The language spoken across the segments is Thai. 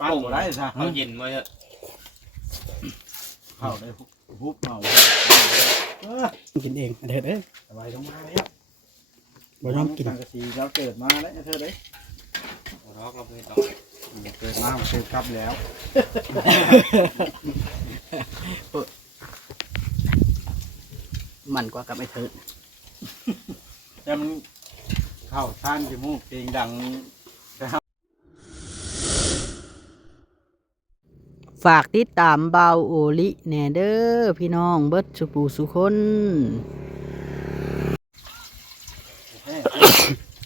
ปั้นบ่ได้ซะเอาเย็นมาเถอะเข้าได้ฮุบเมาเออกินเองเถิดเอ้ยสบายลงมาแล้วบ่ยอมกินสังกะสีเราเกิดมาแล้วเธอเด้รอกเราไปต่อเกิดมาเกิดกลับแล้วมันกว่ากับไอ้เถิดแต่มันเข้าท่านจมูกเพลงดัง ฝากติดตามเบาโอลิแหน่เด้อพี่น้องเบิดสุปูสุคนเฮ้ย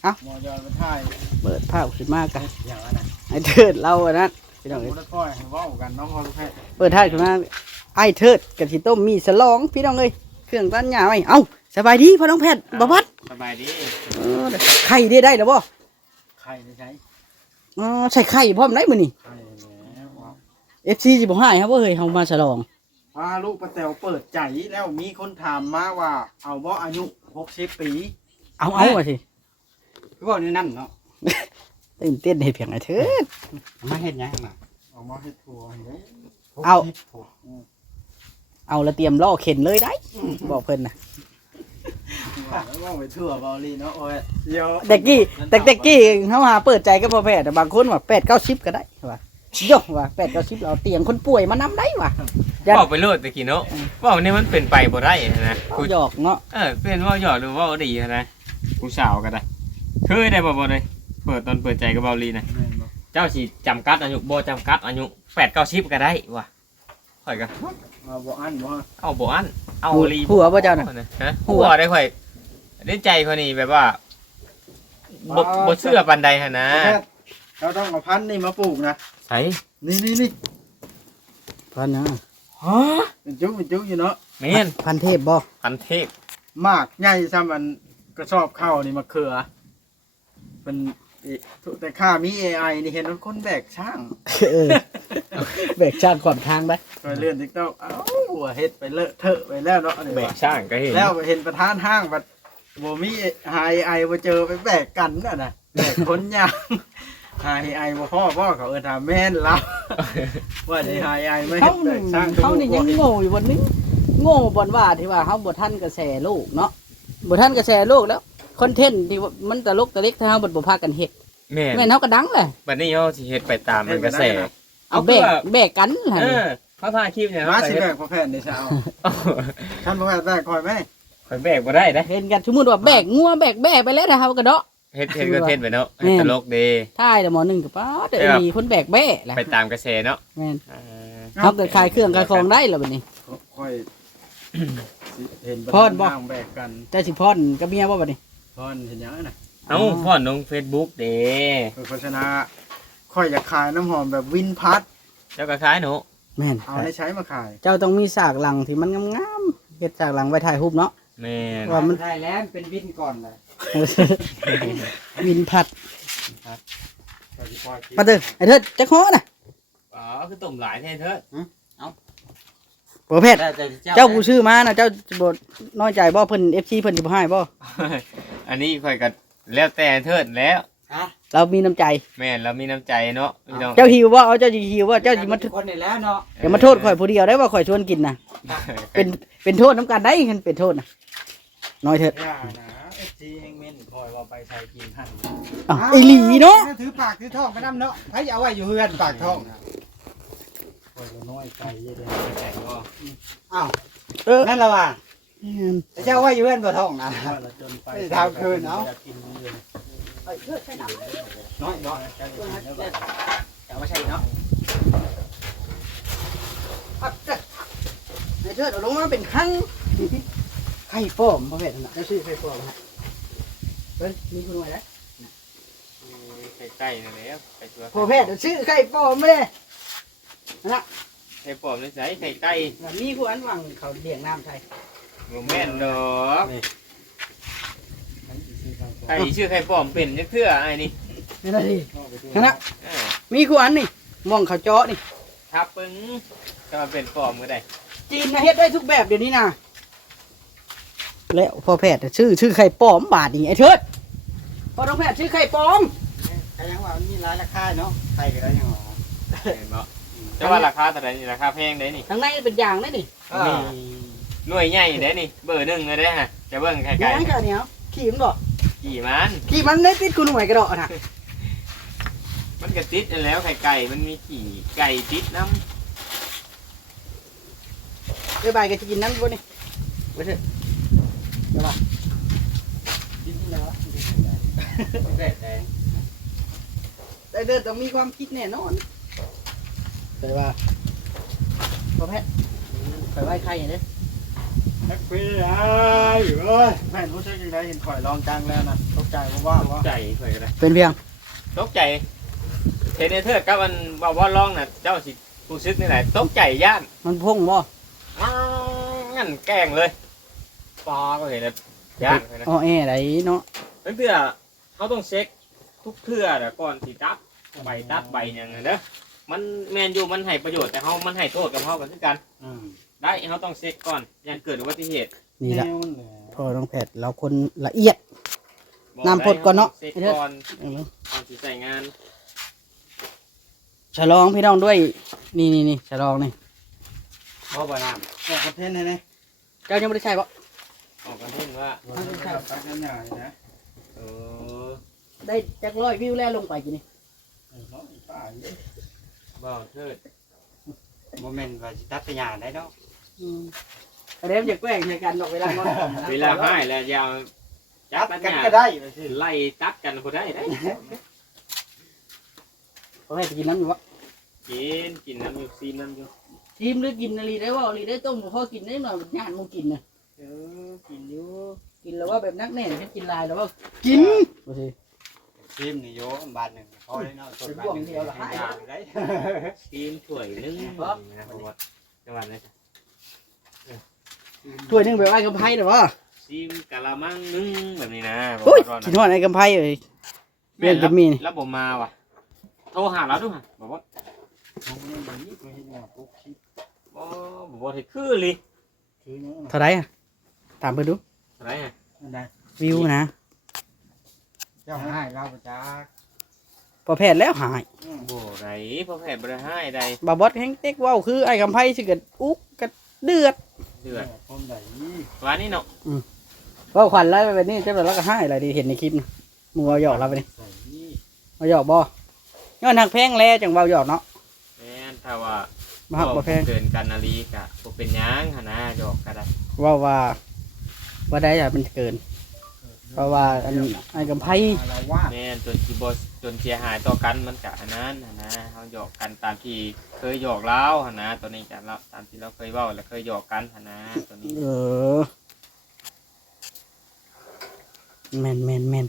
เอ้าหมอยอนมาถ่ายเปิดภาพขึ้นมากกันอย่างนั้นนะไอ้เถิดเราอะนะพี่น้องเอ้ยแล้วก็ให้เว้ากันน้องพ่อลูกแพทย์เปิดท่าขึ้นมาไอ้เถิดกับสิต้มมีสลองพี่น้องเอ้ยเครื่องตั้นหญ้าไว้เอ้าสบายดีพ่อน้องแพทย์บ่พัดสบายดีเออไข่ได้ได้แล้วบ่ใครได้ใช้อ๋อใส่ไข่พร้อมได้มื้อนี้ใครแล้วว้าว FC สิบ่ให้ครับว่าเฮ้ยเฮามาฉลองพาลูกป้าแตวเปิดใจแล้วมีคนถามมาว่า เอาบ่อายุ60ปีเอาเอาว่าสิคือว่านี่นั่นเนาะตื่นเต้นให้เพียงไอ้เถิดมาเฮ็ดหยังน่ะเอามาให้ทัวร์ให้ได้เอาหกสิบเอาแล้วเตรียมล่อเข็นเลยได้ บอกเพิ่นน่ะแล้วว่าไปทั่วเบาลีเนาะโอ้ยเดี๋ยวแต่กี้แต่แต่กี้เขาหาเปิดใจกับพ่อแพทย์แต่บางคนว่าแปดเก้าสิบก็ได้ว่า โย่ว่าแปดเก้าสิบเราเตียงคนป่วยมานำได้ว่ะ ยันบอกไปโลดตะกี้เนาะว่าวันนี้มันเป็นไปบ่ได้นะกูหยอกเนาะเออเป็นว่าหยอดหรือว่าดีนะกูสาวก็ได้เคยได้บ่บ่เลยเปิดตอนเปิดใจกับเบาลีนะแม่นบ่เจ้าสิจำกัดอายุบ่จำกัดอายุแปดเก้าสิบก็ได้ว่ะข่อยก็เอาบ่อันบ่เอาบ่อันเอาลีหัวพ่เจ้าน่ะ ฮะหัหัว วได้ข่อยได้ใจคนนี้แบบว่าบ่บ่เชื่อปันใดหั่นนะแพทย์ เราต้องเอาพันธุ์นี่มาปลูกนะใส่นี่นี่นี่พันนะฮะเป็นจุ๊กเป็นจุ๊กอยู่เนาะแม่นพันเทพบ่พันเทพมากใหญ่ซ้ำมันกระสอบข้าวนี่มาเขือเป็นอีแต่ข้ามี AI นี่เห็นว่าคนแบกช่างเออแบกชาติความทางไปไปเลื่อน TikTok เอ้าเฮ็ดไปเลอะเทอะไปแล้วเนาะนี่แบกว่ะช่างก็เห็นแล้วไปเห็นประธานห้างบัดบ่มีหายไอบ่เจอไปแบกกันน่ะนะแบกคนยาง หายไอบ่พ่อพ่อเขาเอิ้นถามแม่นเราว่าสิหายไอไม่เขาเฮ็ดแบกสร้างเขานี่ยังโง่อยู่บนนี้โง่บนว่าที่ว่าเขาบ่ทันกระแสโลกเนาะบ่ทันกระแสโลกแล้วคอนเทนต์ที่ว่ามันตลกตะเล็กถ้าเฮาบ่บ่พากันเฮ็ดแม่นแม่นเฮาก็ดังแหละบัดนี้เฮาสิเฮ็ดไปตามมันกระแส เอาแบกแบกกันหั่นเออเขาถ่ายคลิปเนี่ยมาเฮาสิสิแบแบกกพ่อแพทย์นี่ซะเอาท่านพ่อแพทย์แบกคอยไหมข่อยแบกบ่ได้เด้เห็นกันสมมุติว่าแบกงัวแบกแบะไปแล้วถ้าเฮาก็เดาะ เฮ็ดเฮ็ดคอนเทนต์ไปเนาะให้แม่นตลกเด้ท้ายแต่หมอหนึ่งกับป้าเดี๋ยวมีคนแบกแบะแหละไปตามกระแสเนาะแม่นเออเขาเกิดขายเครื่องขายของได้แล้วบัดนี้ค่อยสิเห็นประพอธาดนบ่ห้างแบกกันแต่สิพ่อนกับเมียบ่บัดนี้พอนเห็นหยังน่ะเอ้าพ่อนลง Facebook เด้โฆษณาค่อยอยากขายน้ำหอมแบบวินพัดเจ้าก็ขายหนูแม่นเอาได้ใช้มาขาย เจ้าต้องมีสากหลังที่มันงามๆเฮ็ดสากหลังไว้ถ่ายรูปเนาะแม่นว่ามันได้แล้วเป็นวินก่อนเลย วินพัดก็สิปล่อยคลิปปะเด้อไอ้เถิดจักฮ้อน่ะอ๋อคือตุ่มหลายแท้เถิดบ่แพทย์ได้แต่เจ้าผู้ชื่อมาน่ะเจ้าสิบ่น้อยใจบ่เพิ่น FC เพิ่นสิบ่ให้บ่อันนี้ข่อยก็แล้วแต่เถิดแล้วฮะเรามีน้ำใจ แม่นเรามีน้ำใจเนาะพี่น้องเจ้าหิวบ่เอาเจ้าสิหิวบ่เจ้าสิมาทุกคนนี่แล้วเนาะอย่ามาโทษข่อยผู้เดียวได้ว่าข่อยชวนกินน่ะเป็นเป็นโทษน้ำกันได้คันเป็นโทษน่ะน้อยเถิดอย่านะเอฟ ซีเฮงเม่นคอยว่าไปใช้กินหั่นอ้าวไอหลีเนาะถือปากถือท้องไปน้ำเนาะให้เอาไว้อยู่เฮือนปากท้องคอยว่าน้อยใจเยอะเลยใจก็อ้าวเออนั่นละว่ะเจ้าไว้อยู่เฮือนบ่ท้องนะว่าเราจนไปไม่ทำคืนเอาอยากกินเงินน้อยเนาะใจเย็นแล้วก็เอามาใช่เนาะปัดจ้ะไอ้เถิดเอาลงมาเป็นครั้งไข่ป้อมพ่อแม่น่ะเจ้ชื่อไข่ป้อมฮะ เพิ่นมีคุณไว้แล้วใกล้ๆนั่นแหละไปตัวพ่อแพทย์ชื่อไข่ป้อมไม่ได้นะไข่ปลอมนี่ใส่ไข่ไก่มีผู้อันหวังเขาเลี้ยงน้ำไทยบ่แม่นดอกไข่ชื่อไข่ปลอมเป็นจักเทื่อไอ้นี่นี่นะดิเออมีผู้อันนี่มองเขาเจาะนี่ทับปึ้งก็มาเป็นปลอมก็ได้จีนนะเฮ็ดได้ทุกแบบเดี๋ยวนี้นะ แล้วพ่อแพทย์ชื่อชื่อไข่ป้อมบาทนี่ไอ้เถิดพ่อต้องแพทย์ชื่อไข่ป้อมใครยังว่ามันมีหลายราคาเนาะใครก็ได้ยังว่าเห็นบ่จะว่าราคาเท่าไหร่นี่ราคาแพงเด้นี่ข้างในเป็นยางได้นี่นี่หน่วยใหญ่เด้นี่ เบอร์หนึ่งเลยเด้ฮะจะเบิ่งไกลยางกันเนี่ยขี่มันบ่ๆกี่มันขี่มันได้ติดคุณหน่วยกระโดดน่ะมันก็ติดอันแล้วไข่ไก่มันมีกี่ไก่ติดน้เอ้ยบายก็จะกินนั้นบ่นี่ไปเถอะ เดี๋ยวว่ากินแล้วแดดแดงแต่เดินต้องมีความคิดแน่นอนแต่ว่าพอแพทย์ไปไหว้ใครอย่างนี้แฮปปี้ไอ้เอ้ยแม่นรู้สึกยังไงเห็นข่อยลองจังแล้วนะตกใจบ่ว่าำตว่ากใจเคยก็ได้เป็นเพียงตกใจเทนเทอร์กับมันบอกว่าร้องน่ะเจ้าสิผู้ซึกนี่แหละตกใจย่านมันพุ่งบ่อ้าวงั้นแกล้งเลย ปอก็เห็นแล้วย่านเลยนะอ๋อแอไรเนาะนั่นเถื่อเขาต้องเช็คทุกเทื่อแต่ก่อนสิตัดใบตัดใบอย่างเงี้ยเด้อมันแมนอยู่มันให้ประโยชน์แต่เขามันให้โทษกับเขากันคือกันอืมได้เขาต้องเช็คก่อนอยันเกิดอุบัติเหตุนี่ละแนวมันแหละพ่อน้องแพทย์เราคนละเอียดบอกน้ำพดก่อนเนาะเช็คก่อนเออก่อนที่ใส่งานฉลองพี่น้องด้วย นี่นี่นี่ฉลองนี่เพราะว่าน้ออกคอนเทนต์ให้นะเจ้ายังไม่ได้ใช่ปะ ออกกันเห็นว่าบ่ได้ใช่ตักกันใหญ่นะเออได้จักร้อยวิวแล้วลงไปกี่นี่เออเนาะอีป้าอยู่บ่าวเทิดำโมเมนต์ว่าสิตัดไปยาได้เนาะอืมแต่เดี๋ยวจะแกล้งใช้กันดอกเวลานอนก่อนนะเวลาให้แล้วยาวจับตักัดนกันเนี่ยก็ได้ไปสิไล่ตัดกันพอได้ได้เขาให้ไปกินน้ำอยู่วะกินกินน้ำอยู่ซีน้ำอยู่ทีมหรือกินอะไรได้ว่าอะไรได้ต้มพ่อกินได้หน่อยญาติมึงกินนะ เออกินอยู่กินแล้วว่าแบบนักแน่นเป็นกินลายแล้วว่ากินดูสิซิมนี่โยบาทหนึ่งพอได้เนาะต้นบาทหนึ่งเป็นบ่วงเดียวเหรอให้ยาได้ซีนถ้วยนึงนะเพราะว่าจังหวัดนี้ถ้วยหนึงแบบไอ้กำไพ่หรือวะซีมกะละมังนึงแบบนี้นะบอกอุ้ยไว้ก่อนกินนะทอดไอ้กำไพ่เลยเรื่องจะมีนี่แล้วผมมาว่ะโทรหาเราด้วยฮะบอกว่าผมนี่บ่นี้ไม่เห็นว่าปุ๊บคิดบ่บอกว่าให้คือเลยคือเนาะเท่าไหรอะ ตามไปดูอะไรฮะอันใดวิวนะเจ้าให้เราประจักษ์พอแพทย์แล้วหายอืมโบ่ไรพอแผ่บริให้ใดบาบอสแห้งเต็กเว่าวคือไอ้กำไพ่สิเกิดอุ๊กกระเดือดเดือดคนใดนี่วันนี้เนาะเว่าขวัญไล่ไปแบบนี้เจ้าแล้วก็ให้อะไรดีเห็นในคลิปนะมึงเอาหยอกเราไปนี่ใส่นี่เอาหยอกบ่ย้อนทางแพงแล้วจังเบาหยอกเนาะแม่นถ้าว่ามาหักบ่แพงเกินกันนาลีกะบ่เป็นหยังหนนะหยอกกันได้เว่าว่า ว่าได้อะมันเกิน เพราะว่าอันไอ้กำไพ่มาละวาดแม่นจนสิบ่จนเสียหายต่อกันมันกะอันนั้นหั้นนะเฮาหยอกกันตามที่เคยหยอกเราหั่นนะตัวนี้กะเราตามที่เราเคยเว้าและเคยหยอกกันหั่นนะตัวนี้ เออแมนแมนแมน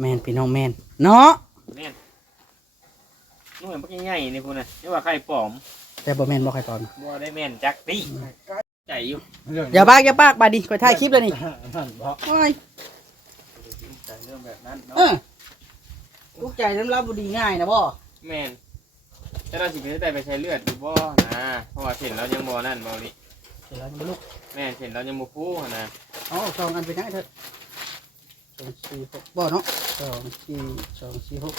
แมนพี่น้องแมนเนาะแม่นนู่นมันก็ง่ายๆนี่พุ่นน่ะนี่ว่าใครปลอมแต่บ่แมนบ่ใครตอน บ่ได้แม่นจักติ ใจอยู่อย่าบ้ากอย่าปากบาดดิคอยถ่ายคลิปเลยนี่นั่นบ่โอ้ยใจเรื่องแบบนั้นเนาะเออทุกใจน้ำรับบุดีง่ายนะบ่แม่นแต่เราสิเป็นแต่ไปใช้เลือดอยู่บ่นะเพราะว่าเส้นเรายังบ่นั่นบ่นี่เดี๋ยวเราจะมาลุกแม่นเส้นเรายังบ่ฟูหั่นนะเอาสองอันไปไหนเถอะสองสี่หกบ่เนาะสองสี่สองสี่หก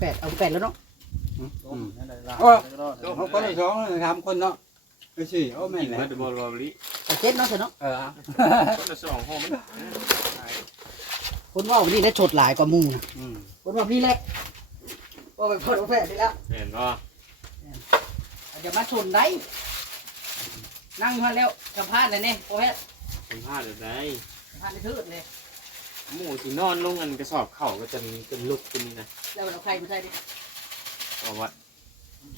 แปดเอาแปดแล้วเนาะต้มนั่นแหละล่ะโอ้รอดเขาก็เลยสองเลยทำคนเนาะ ไอ้สิโอ้แม่นกินแหละเบิดบ่บ่ลิเอาเจ็ดเนาะเถอะเนาะเออเอาคนละสองห้องมันคนว่าวันนี้ได้ฉดหลายกว่าหมู่นะอืมคนว่าพี่แหละว่าไปพอดแปดได้แล้วเห็นบ่อาจจะมาชนได้ นั่งมาแล้วสัมภาษณ์เลยเนี่ยโอ้ยสัมภาษณ์แบบใดสัมภาษณ์ในทืดเลยหมู่สินอนลงอันกระสอบเข้าก็จะมีเป็นลุกขึ้นนี่นะแล้วเอาใครมาใส่ดิบอกว่า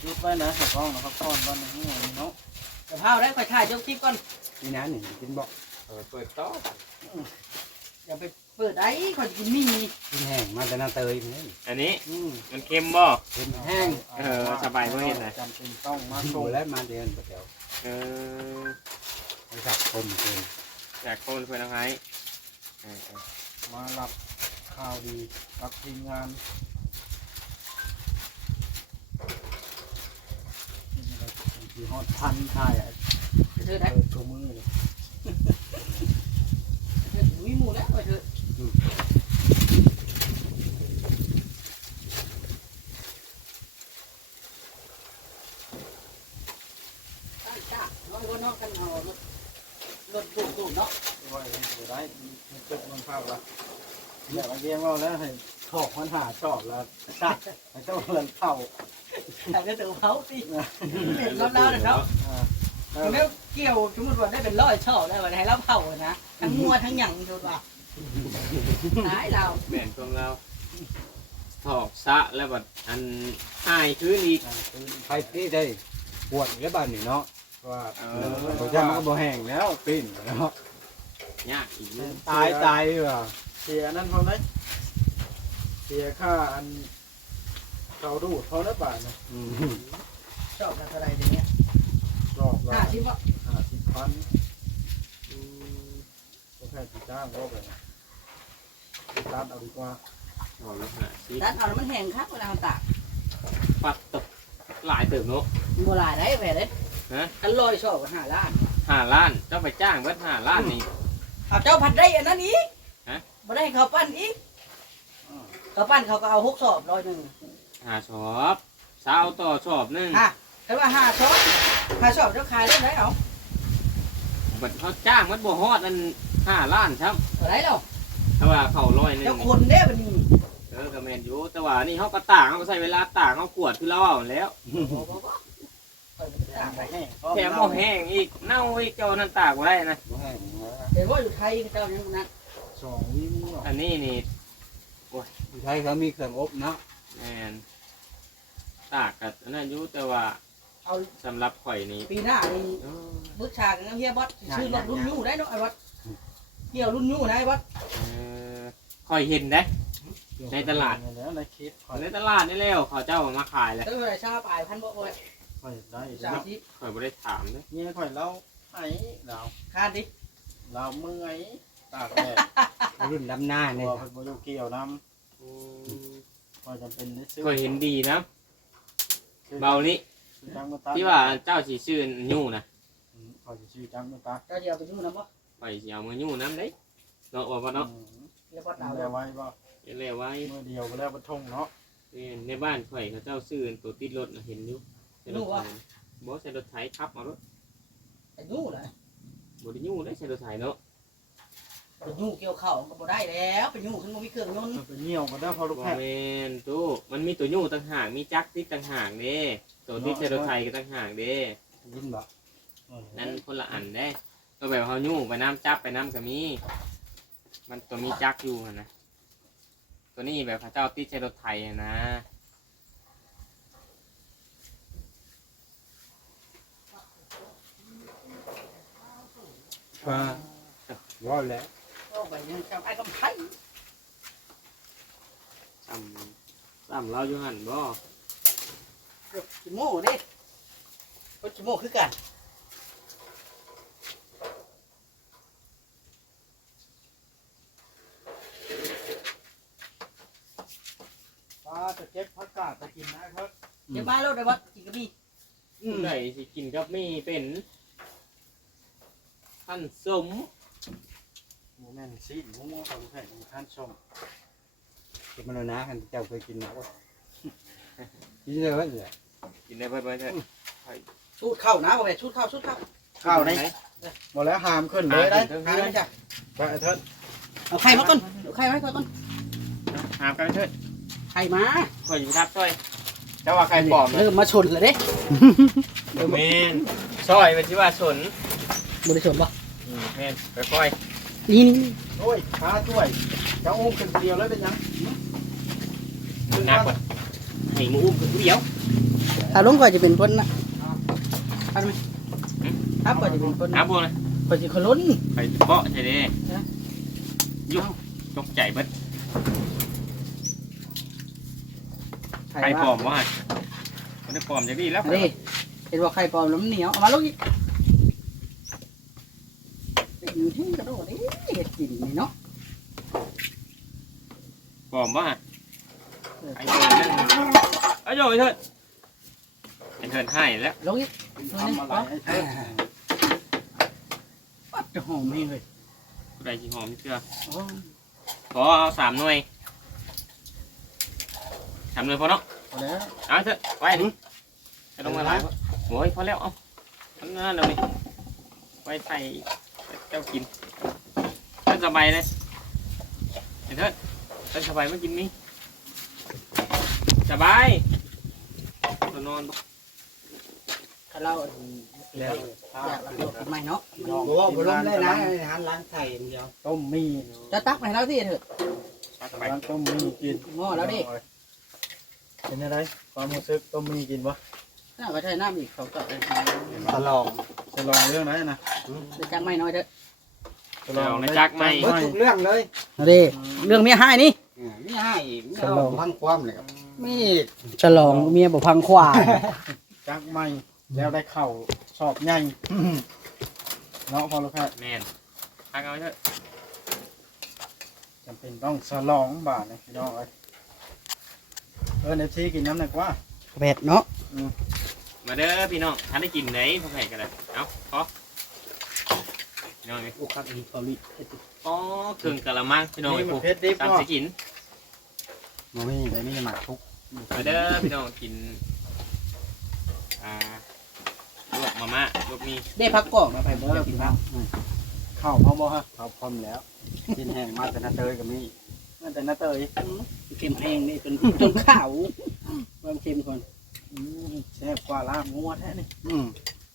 ยุดไว้นะสักกล้องนะครับก้อนวันนี้เนาะสัมภาษณ์ได้ค่อยถ่ายยกคลิปก่อนนี่นะนี่กินบ่เออเปิดโต๊ะอย่าไปเปิดไอ้คนกินมีกินแห้งมาแต่หน้าเตยนี่อันนี้อืมมันเค็มบ่กินแห้งเออสบายบ่เห็นนะจำเป็นต้องมาโตส่งแล้วมาเดือนเดียวเออไอ้สักคนเกินอยากคนเพื่อนเอาให้เออเออมารับข่าวดีรับทีมงานีฮอดพันทายอ่เธอได้ตัวมือเลยเธอมีหมูแล้วเธอตั้จ้าน้องวนนองกันเอรถตู้ตู้เนาะโอ้ยเดี๋ยได้เปิดมันภาพละเนี่ยมาเลี้งเราแล้วให้ถอกมันหาชอบแล้วตัดไอ้เจ้าเรือนเข่า แต่ก็ถือเผาสิเป็นรถแล้วเนาะแล้วเกี่ยวสมมติว่าได้เป็นร้อยช่อได้ว่าให้เราเผานะทั้งงัวทั้งหยังดูว่าหายเราแม่นของเราถอกซะแล้วบัดอันหายคืนอีกไปที่ได้ปวดแล้วบ้านนี่เนาะว่าเออออผมจะมันก็บ่แห้งแล้วปิ้นเนาะยากอีกตายตายว่ะเสียนั่นพอไหมเสียค่าอัน เขาดูดเขาได้ป่ะนะอืมชอบกันเท่าไหรอย่างเงี้ยรอบละห้าสิบว่าห้าสิบพันก็แค่ติดจ้างก็ไปนะตัดเอาดีกว่าถอกแล้วหาสิดันเอาแล้วมันแห้งครับเวลาเราตากปัดตกหลายเติมเนาะโบราณได้แหวนเลยฮะอันลอยชอบห้าล้านห้าล้านเจ้าไปจ้างเบิดห้าล้านนี่เอาเจ้าพันได้อันนั้นอีกฮะบ่ได้ให้เขาปั้นอีกเขาปั้นเขาก็เอาหกสอบร้อยหนึ่ง หาชอบสาวต่อชอบหนึงอะกันว่าห้าสอบห้าสอบเจ้าขายได้ไหมเอาบัดเขาจ้างมันบ่ฮอดอันห้าล้านครับเท่าไหรเราถ้าว่าเขาร้อยหนึงเจ้านี่คนเด้บันนี้เออก็แม่นอยู่แต่ว่านี่เขาก็ต่างเขาก็ใช้เวลาต่างเขาขวดคือเราเอาแล้วบ่บ่บ่เปิดเป็นต่างไปแห้งแถมบ่แห้งอีกเน่าอีกเจ้านั่นตากไว้นะบ่แห้งนะเห็นว่าอยู่ไทยเจ้ายังนั้นสองวิวอะอันนี้นี่อยู่ไทยเขามีเครื่องอบเนาะ แม่นตากกับอันนั้นอยู่แต่ว่าเอาสำหรับข่อยนี่ปีหน้านี่เออบึกชากันเฮียบอสชื่อรถรุ่นยูได้เนาะไอ้บอสเกี่ยวรุ่นยูนะไอ้บอสเออข่อยเห็นได้ในตลาด แล้วในคลิปคอยในตลาดนี่แล้วเขาเจ้าเอามาขายแล้วเท่าไหร่ชาปลายพันบ่โอ้ยคอยได้สามสิบข่อยบ่ได้ถามเลยเนี่ยคอยเล่าไอ้เราคาดดิ เราเมื่อยตากแดดรุ่นดำหน้าตัเนี่ยวเป็นโมโยเกี่ยวน้ำ คอยจำเป็นได้ซื้อข่อยเห็นดีนะเบาลิซื้อจังมาตัดที่ว่าเจ้าสิชื่อยู่นะอืมคอยจะซื้อจังมาตัดเจ้าเดียวไปยูนะบ่ข่อยสิเอามือยู่นํเด้เนาะว่าบ่เนาะอืมเฮียบอสเอาเอาแล้วไว้บ่เห็นแล้วไว้เมื่อเดียวไปแล้วบรรทงเนาะนี่ในบ้านข่อยเขาเจ้าซื้อตัวติดรถน่ะเห็นอยู่ใส่รถไถบ่ใส่รถไถขับเอารถไอ้ยูเลยบ่ได้ยู่ได้ใส่รถไถเนาะ ไปยูเกี่ยวเข่าก็บ่ได้แล้วไปยูขึ้นมามีเครื่องยนต์มันไปเหี่ยวกันได้พอลูกบ่แพทย์ แม่นตู้มันมีตัวยู่ต่างหากมีจักรติดต่างหากเด้ตัวติดใส่รถไถก็ต่างหากเด้ยินบ่นั่นคนละอันเด้ตัวแบบเฮายู่ไปน้ำจับไปน้ำก็มี มันตัวมีจักรอยู่หั่นนะตัวนี้แบบเขาเจ้าติดใส่รถไถอะนะว่าว่าแล้วก็ ไปยังจำไอ้กำไพซ้ำซ้ำเราอยู่หันบ่ชิโม่เด้ก็ชิโม่คือกันปลาจะเก็บผักกาดไปกินนะครับเดี๋ยวมาแล้วได้บอสกินกระบี่ไหนสิกินกับมีเป็นขั้นสม แม่นซีหมูหมูพอลูกแพทย์มีท่านชมกินมันแล้วนะคันเจ้าเคยกินมาบ่กินเลยว่าเนี่ยกินได้เบิดเบิดเถอะชูดเข้านะบ่แม่ชูดเข้าชูดเข้าข้าวในหมดแล้วหามขึ้นเลยได้หาไม่ใช่ไปไอ้เถิดเอาไข่มาก่อนเอาไข่มาก่อนหามกันเถอะไข่มาคอยอยู่ทับซอยเจ้าว่าใครปลอมนะเริ่มมาชนเลยเด้เมนซอยเป็นที่ว่าสนบริชนปะอืมเมนไปค่อย นี่นี่โอ้ยขาช่วยจะอุ้มขึ้นเดียวเลยเป็นยังนักกว่าให้หมูอุ้มขึ้นผู้เดียวถ้าลุงก็จะเป็นคนนะอันไหมครับก็จะเป็นคนน้ำบัวนะก็จะคนล้นไปเปาะใช่เด้ยุบตกใจเบิดใครปลอมวะมันได้ปลอมจะดีแล้วอันนี้เห็นว่าไข่ปลอมแล้วมันเหนียวเอามาลูกอีกอยู่ที่กระโดดนี่เห็ด กินนี่เนาะปลอมวะไอ้เถิดนั่นไอ้โยไอ้เถิดไอ้เถิดให้แล้วลงอีกทำอะไรไอ้เถิดปัดจะหอมให้เลยผู้ใดสิหอมเชื่อโอ้ขอเอาสามหน่วยสามหน่วยพอเนาะพอแล้วเอาเถอะไปดิจะลงมาไล่โอ้ยพอแล้วเอาทำงานเดี๋ยวนี้ไว้ใส่เจ้ากินเต้น สบายเลยเห็นเถิดเต้นสบายไม่กินมีสบายตัวนอนบ่ถ้าเราแล้วอยากเรากินใหม่เนาะบอกว่าบ่ล้มได้นะหันล้างไข่อย่างเดียวต้มมีจะตักไปให้เราที่เถอะปักไปร้านต้มมีกินง้อแล้วดิเป็นอะไรความรู้สึกต้มมีกินบ่น่าก็ใช้น้ำอีกเขาก็เลยตลองจะลองเรื่องไหนนะจะจังไม่น้อยเถอะ จะเดี๋ยวในจักไม่เบิดทุกเรื่องเลยเอาดิเรื่องเมียให้นี่ อ่าไม่ให้ไม่เอาพังความเลยครับมีฉลองเมียบ่พังควายจักไม่แล้วได้เข่าสอบใหญ่เนาะพอลูกค้าแม่นพักเอาไว้เถอะจำเป็นต้องสลองบาทนะพี่น้องเอ้ยเออเนฟซีกินน้ำหนักว่าเผ็ดเนาะมาเด้อพี่น้องท่านได้กินไหนพวกไผ่กันเลยเอ้าขอ พี่น้องเลยโอ้ครับอีเกาหลีอ๋อเครื่องกะละมังพี่น้องไอ้นี่มัพวนกเพชรดิบตามเนาะสิกินบ่มีแต่มีหมักทุกมาเด้อพี่น้องกินอ่าลวกมาม่าลวกมีได้พักกล่องมาไปบ่ได้กินข้าวข้าวพอบ่ฮะเขาพร้อมแล้วกินแห้งมากแต่นาเตยก็มีนั่นแต่น้าเตยเค็มแห้งนี่จนจนข้าวความเค็มก่อนอืมแซ่บกว่าลาบงัวแท้นี่อืม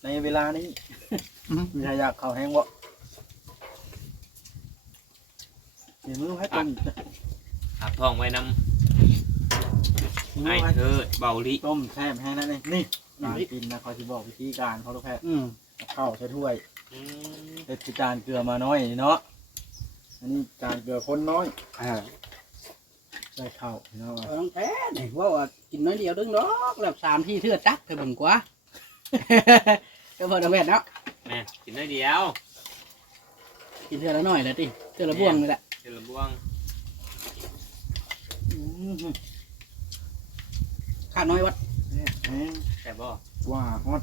ในเวลานี้มีใครอยากข้าวแห้งบ่ มีมือให้ต้มอาบท้องไว้น้มีำมืไอ้อให้เถิดเบาลิต้มแซ่บแห้งนั่นเองนี่การกินนะเขาจะบอกวิธีการเขาลูกแพทย์อืมข้าวใส่ถ้วยอืมเป็นจานเกลือมาน้อยเนาะอันนี้จานเกลือคนน้อยอ่าใส่ข้าวเนาะเอาน้องแท้นี่ว่าว่ากินน้อยเดียวดึงดอกแล้วสามที่เทื่อจักเธอเบิ่งกว่าก็พอดอกแม่นเนาะแม่กินน้อยเดียว กินเทื่อละน้อยแล้วติเทื่อละบ่วงนี่แหละ เจริญบ่วงอืมข้าน้อยวัดแซ่บแห้งแต่บ่ว่าฮอต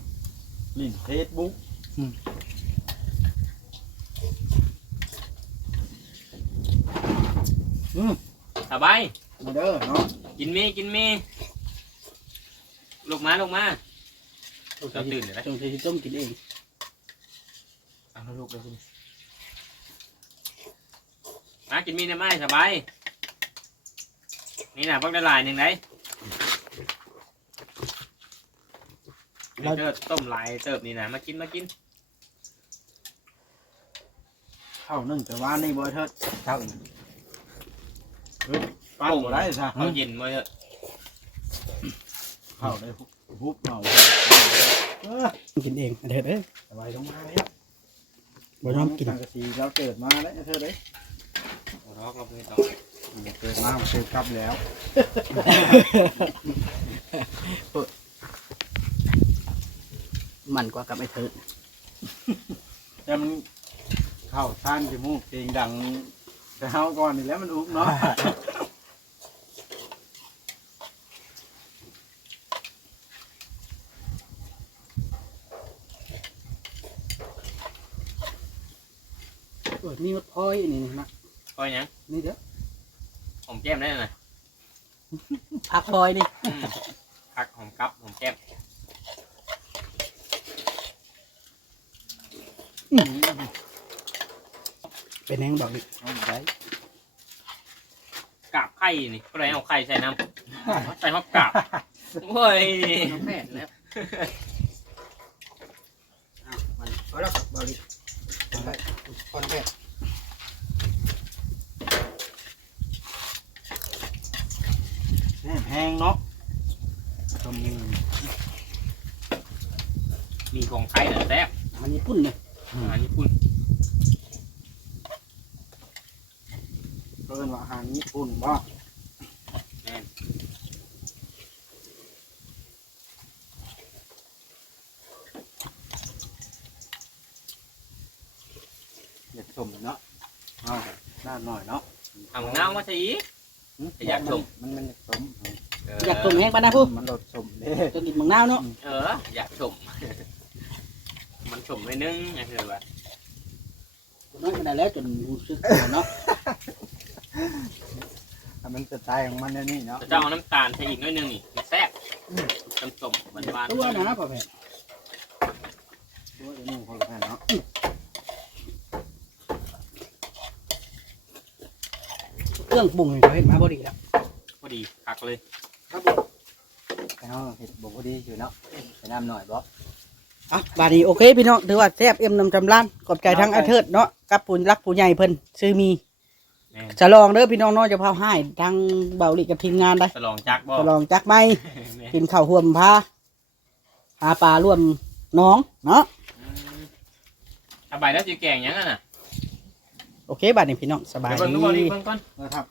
ลินเฟซบุ๊กอืมสบายมาเด้อเนาะกินมีกินมีลูกมาลูกมาเราตื่นเลยนะจงสิต้มกินเองเอาลูกเลยคุณ มากินมีได้ไหมสบายนี่นะพักได้หลายหนึ่งได้นี่เติบต้มหลายเติบนี่นะมากินมากินข้าวนึ่งแต่ว่านี่บ่เถิดเท่าอีกปั้นบ่ได้ซะเอาเย็นมาเถอะข้าวได้ฮุบฮุบเอาเออกินเองเถิดเอ้ยสบายลงมาแล้วบ่ยอมกินสังกะสีเราเกิดมาแล้วเธอเด้ยร อกเราไปต่อเกิดมาเกิดกลับแล้วมันกว่ากับไอ้เถิดแต่มันเข้าท่านจมูกเพลงดังแต่เฮาก่อนนี่แหล้วมันอุบเนาะเออมีมดพลอยนี่นะ คอยยัง นี่เด้อหอมแก้มได้ไหมผักพลอยนี่อืมผักหอมกับหอมแก้มเป็นแห้งบอกดิเอาได้กาบไข่นี่ก็เลยเอาไข่ใส่น้ำใส่ฮอบกาบโอ้ยน้องแพทย์แล้วอ้าวมันเอาแล้วบอกดิคนแก่แห้งแห้งเนาะต้มมี มีของไข่เดือดแซ่บ อันนี้ ปุ่นเลยอาหารญี่ปุ่นเพิ่นว่าอาหารญี่ปุ่นว่าแม่นอยากชมเนาะเอาด้านหน่อยเนาะเอามะนาวมาใส่อีกอยากชม มันมันอยากชม เออยากต้มแห้งปานนะผู้มันรสชมเด้ตัวกินมังนาวเนาะ เอออยาก ชมไว้นึงไอ้คือว่าคุณน้อยขนาดแล้วจนรู้สึกตัเนาะแต่มันจะตายของมันในนี่เนาะจะเอาน้ำตาลใส่อีกน้อยนึงนี่แซ่บน้ำส้มหวานหวานตัวนะพ่อแม่ตัวเนี้ขอแม่เครื่องปรุงเห็นมาพอดีแล้วพอดีหักเลย ครับผมแต่เเห็ดบุกพอดีอยู่เนาะใส่น้ำหน่อยบ๊อะบาดนี้โอเคพี่น้องถือว่าแซ่บเอ็มนำจำร้านขอบใจทั้งไอ้เทิดเนาะกับผู้รักผู้ใหญ่เพิ่นซื้อมีแม่นจะลองเด้อพี่น้องเนาะจะพาให้ทางเบาหลีกับทีมงานได้สลองจักบ่จะลองจักไหม แม่นกินข้าวห่วมพาหาปลาร่วมน้องเนาะอืมสบายแล้วสิแกงหยังอะน่ะโอเคบาดนี้พี่น้องสบายไปเบิ่งดีดูบ่ดีเบิ่งก่อน นะครับ